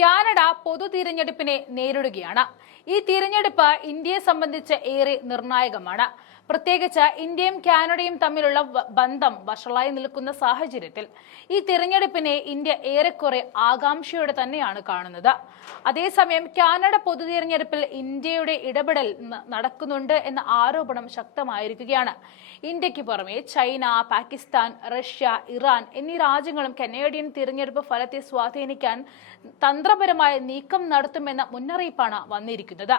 Canada പൊതു തിരഞ്ഞെടുപ്പിനെ നേരിടുകയാണ്. ഈ തിരഞ്ഞെടുപ്പ് ഇന്ത്യയെ സംബന്ധിച്ച് ഏറെ നിർണായകമാണ്. പ്രത്യേകിച്ച് ഇന്ത്യയും കാനഡയും തമ്മിലുള്ള ബന്ധം വഷളായി നിൽക്കുന്ന സാഹചര്യത്തിൽ ഈ തിരഞ്ഞെടുപ്പിനെ ഇന്ത്യ ഏറെക്കുറെ ആകാംക്ഷയോടെ തന്നെയാണ് കാണുന്നത്. അതേസമയം കാനഡ പൊതു തിരഞ്ഞെടുപ്പിൽ ഇന്ത്യയുടെ ഇടപെടൽ നടക്കുന്നുണ്ട് എന്ന ആരോപണം ശക്തമായിരിക്കുകയാണ്. ഇന്ത്യക്ക് പുറമെ ചൈന, പാകിസ്ഥാൻ, റഷ്യ, ഇറാൻ എന്നീ രാജ്യങ്ങളും കനേഡിയൻ തിരഞ്ഞെടുപ്പ് ഫലത്തെ സ്വാധീനിക്കാൻ തന്ത്രപരമായ നീക്കം നടത്തുമെന്ന മുന്നറിയിപ്പാണ് വന്നിരിക്കുന്നത്.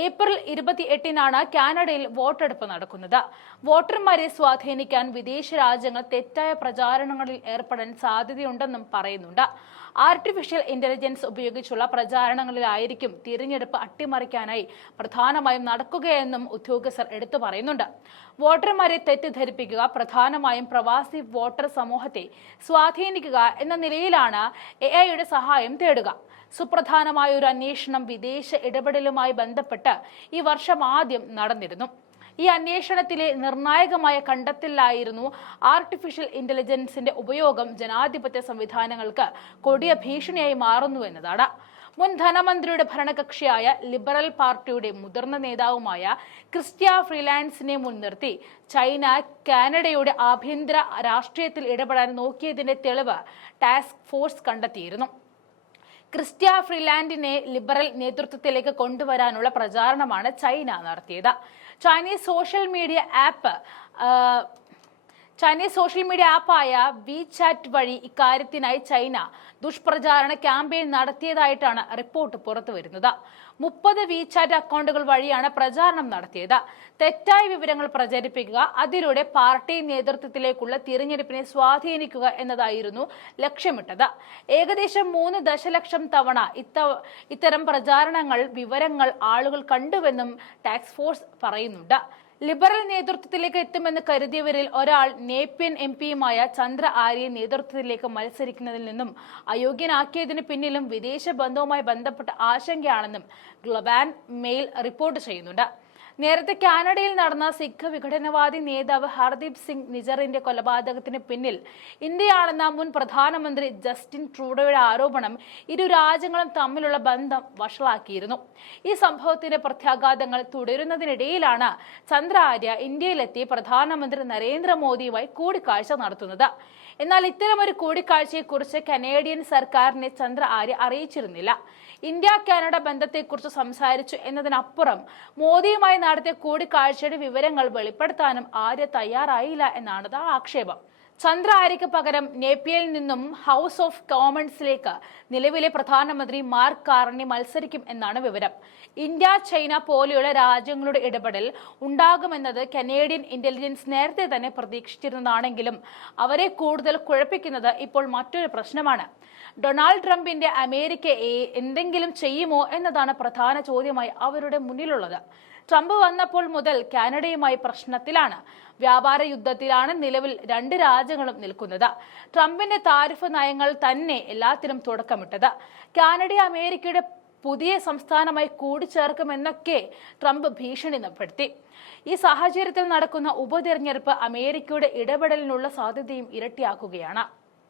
ഏപ്രിൽ 28-നാണ് കാനഡയിൽ വോട്ടെടുപ്പ് നടക്കുന്നത്. വോട്ടർമാരെ സ്വാധീനിക്കാൻ വിദേശ രാജ്യങ്ങൾ തെറ്റായ പ്രചാരണങ്ങളിൽ ഏർപ്പെടാൻ സാധ്യതയുണ്ടെന്നും പറയുന്നുണ്ട്. ആർട്ടിഫിഷ്യൽ ഇന്റലിജൻസ് ഉപയോഗിച്ചുള്ള പ്രചാരണങ്ങളിലായിരിക്കും തിരഞ്ഞെടുപ്പ് അട്ടിമറിക്കാനായി പ്രധാനമായും നടക്കുകയെന്നും ഉദ്യോഗസ്ഥർ എടുത്തു പറയുന്നുണ്ട്. വോട്ടർമാരെ തെറ്റിദ്ധരിപ്പിക്കുക, പ്രധാനമായും പ്രവാസി വോട്ടർ സമൂഹത്തെ സ്വാധീനിക്കുക എന്ന നിലയിലാണ് AI-യുടെ സഹായം തേടുക. സുപ്രധാനമായ ഒരു അന്വേഷണം വിദേശ ഇടപെടലുമായി ബന്ധപ്പെട്ട് ഈ വർഷം ആദ്യം നടന്നിരുന്നു. ഈ അന്വേഷണത്തിലെ നിർണായകമായ കണ്ടെത്തലായിരുന്നു ആർട്ടിഫിഷ്യൽ ഇന്റലിജൻസിന്റെ ഉപയോഗം ജനാധിപത്യ സംവിധാനങ്ങൾക്ക് കൊടിയ ഭീഷണിയായി മാറുന്നു എന്നതാണ്. മുൻ ധനമന്ത്രിയുടെ ഭരണകക്ഷിയായ ലിബറൽ പാർട്ടിയുടെ മുതിർന്ന നേതാവുമായ ക്രിസ്റ്റ്യ ഫ്രീലാൻസിനെ മുൻനിർത്തി ചൈന കാനഡയുടെ ആഭ്യന്തര രാഷ്ട്രീയത്തിൽ ഇടപെടാൻ നോക്കിയതിന്റെ തെളിവ് ടാസ്ക് ഫോഴ്സ് കണ്ടെത്തിയിരുന്നു. ക്രിസ്റ്റ്യ ഫ്രീലാൻഡിനെ ലിബറൽ നേതൃത്വത്തിലേക്ക് കൊണ്ടുവരാനുള്ള പ്രചാരണമാണ് ചൈന നടത്തിയത്. ചൈനീസ് സോഷ്യൽ മീഡിയ ആപ്പായ WeChat വഴി ഇക്കാര്യത്തിനായി ചൈന ദുഷ്പ്രചാരണ ക്യാമ്പയിൻ നടത്തിയതായിട്ടാണ് റിപ്പോർട്ട് പുറത്തുവരുന്നത്. 30 WeChat അക്കൗണ്ടുകൾ വഴിയാണ് പ്രചാരണം നടത്തിയത്. തെറ്റായ വിവരങ്ങൾ പ്രചരിപ്പിക്കുക, അതിലൂടെ പാർട്ടി നേതൃത്വത്തിലേക്കുള്ള തിരഞ്ഞെടുപ്പിനെ സ്വാധീനിക്കുക എന്നതായിരുന്നു ലക്ഷ്യമിട്ടത്. ഏകദേശം 3 ദശലക്ഷം തവണ ഇത്തരം പ്രചാരണങ്ങൾ വിവരങ്ങൾ ആളുകൾ കണ്ടുവെന്നും ടാസ്ക് ഫോഴ്സ് പറയുന്നുണ്ട്. ലിബറൽ നേതൃത്വത്തിലേക്ക് എത്തുമെന്ന് കരുതിയവരിൽ ഒരാൾ നേപ്പിയൻ MP-യുമായ ചന്ദ്ര ആര്യയെ നേതൃത്വത്തിലേക്ക് മത്സരിക്കുന്നതിൽ നിന്നും അയോഗ്യനാക്കിയതിന് പിന്നിലും വിദേശ ബന്ധവുമായി ബന്ധപ്പെട്ട ആശങ്കയാണെന്നും ഗ്ലോബൽ മെയിൽ റിപ്പോർട്ട് ചെയ്യുന്നുണ്ട്. നേരത്തെ കാനഡയിൽ നടന്ന സിഖ് വിഘടനവാദി നേതാവ് ഹർദീപ് സിംഗ് നിജറിന്റെ കൊലപാതകത്തിന് പിന്നിൽ ഇന്ത്യയാണെന്ന മുൻ പ്രധാനമന്ത്രി ജസ്റ്റിൻ ട്രൂഡോയുടെ ആരോപണം ഇരു രാജ്യങ്ങളും തമ്മിലുള്ള ബന്ധം വഷളാക്കിയിരുന്നു. ഈ സംഭവത്തിന്റെ പ്രത്യാഘാതങ്ങൾ തുടരുന്നതിനിടയിലാണ് ചന്ദ്ര ആര്യ ഇന്ത്യയിലെത്തി പ്രധാനമന്ത്രി നരേന്ദ്രമോദിയുമായി കൂടിക്കാഴ്ച നടത്തുന്നത്. എന്നാൽ ഇത്തരമൊരു കൂടിക്കാഴ്ചയെക്കുറിച്ച് കനേഡിയൻ സർക്കാരിനെ ചന്ദ്ര ആര്യ അറിയിച്ചിരുന്നില്ല. ഇന്ത്യ കാനഡ ബന്ധത്തെക്കുറിച്ച് സംസാരിച്ചു എന്നതിനപ്പുറം മോദിയുമായി നടത്തിയ കൂടിക്കാഴ്ചയുടെ വിവരങ്ങൾ വെളിപ്പെടുത്താനും ആര്യ തയ്യാറായില്ല എന്നാണ് ആക്ഷേപം. ചന്ദ്ര ആര്യയ്ക്ക് പകരം നേപ്പിയറിൽ നിന്നും ഹൗസ് ഓഫ് കോമൺസിലേക്ക് നിലവിലെ പ്രധാനമന്ത്രി മാർക്ക് കാർണി മത്സരിക്കും എന്നാണ് വിവരം. ഇന്ത്യ, ചൈന പോലെയുള്ള രാജ്യങ്ങളുടെ ഇടപെടൽ ഉണ്ടാകുമെന്നത് കനേഡിയൻ ഇന്റലിജൻസ് നേരത്തെ തന്നെ പ്രതീക്ഷിച്ചിരുന്നതാണെങ്കിലും അവരെ കൂടുതൽ കുഴപ്പിക്കുന്നത് ഇപ്പോൾ മറ്റൊരു പ്രശ്നമാണ്. ഡൊണാൾഡ് ട്രംപിന്റെ അമേരിക്ക എന്തെങ്കിലും ചെയ്യുമോ എന്നതാണ് പ്രധാന ചോദ്യമായി അവരുടെ മുന്നിലുള്ളത്. ട്രംപ് വന്നപ്പോൾ മുതൽ കാനഡയുമായി പ്രശ്നത്തിലാണ്. വ്യാപാര യുദ്ധത്തിലാണ് നിലവിൽ 2 രാജ്യങ്ങളും നിൽക്കുന്നത്. ട്രംപിന്റെ താരിഫ് നയങ്ങൾ തന്നെ എല്ലാത്തിനും തുടക്കമിട്ടത്. കാനഡയെ അമേരിക്കയുടെ പുതിയ സംസ്ഥാനമായി കൂടിച്ചേർക്കുമെന്നൊക്കെ ട്രംപ് ഭീഷണിപ്പെടുത്തി. ഈ സാഹചര്യത്തിൽ നടക്കുന്ന ഉപതെരഞ്ഞെടുപ്പ് അമേരിക്കയുടെ ഇടപെടലിനുള്ള സാധ്യതയും ഇരട്ടിയാക്കുകയാണ്.